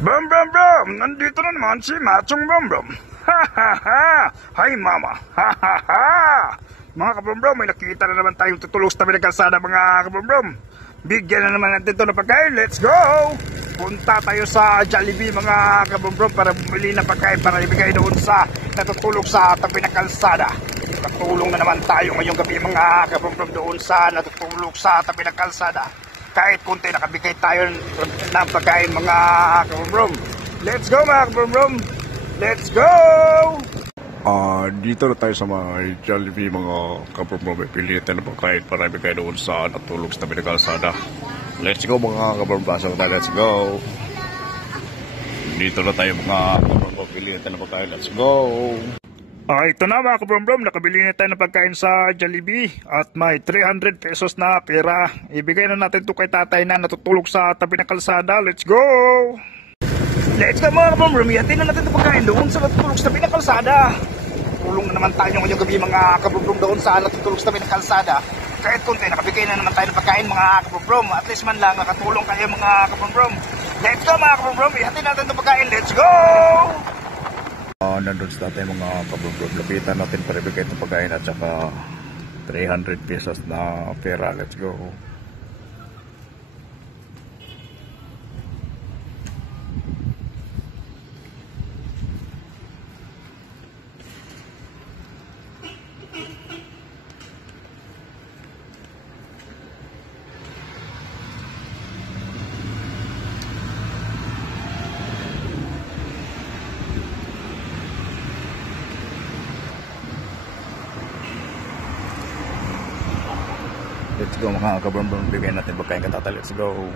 Brum brum brum! Nandito na naman si Machong Brum Brum. Ha ha ha! Hi mama! Ha ha ha! Mga kabrum brum, may nakita na naman tayong tutulog sa tabi ng kalsada mga kabrum brum. Bigyan na naman natin ito ng pagkain. Let's go! Punta tayo sa Jollibee mga kabrum brum para bumili ng pagkain para ibigay doon sa natutulog sa tabi ng kalsada. Katulong na naman tayo ngayong gabi mga kabrum brum doon sa natutulog sa tabi ng kalsada. Kahit kunti nakabigay tayo ng pagkain mga kabrum. Let's go mga kabrum. Let's go! Dito na tayo sa mga Jollibee mga kabrum. Pili tayo ng pagkain para ibigay doon sa natulog sa tabi ng kalsada. Let's go mga kabrum. Pasok tayo, let's go! Dito na tayo mga kabrum. Pili tayo ng pagkain, let's go! Ito na mga kabrum, nakabili na tayo ng pagkain sa Jollibee at may 300 pesos na pera. Ibigay na natin ito kay tatay na natutulog sa tabi ng kalsada. Let's go! Let's go mga kabrum, ihatin na natin ito pagkain doon sa natutulog sa tabi ng kalsada. Tulong na naman tayo ngayong gabi mga kabrum doon sa natutulog sa tabi ng kalsada. Kahit kunti, nakabigay na naman tayo ng pagkain mga kabrum. At least man lang nakatulong kayo mga kabrum. Let's go mga kabrum, ihatin natin ito pagkain. Let's go! Nandun sa natin mga kabrum, lapitan natin para ibigay itong pagkain at saka 300 pesos na pera. Let's go. Let's go mga kabrum, bigyan natin pagkain ka tata. Let's go.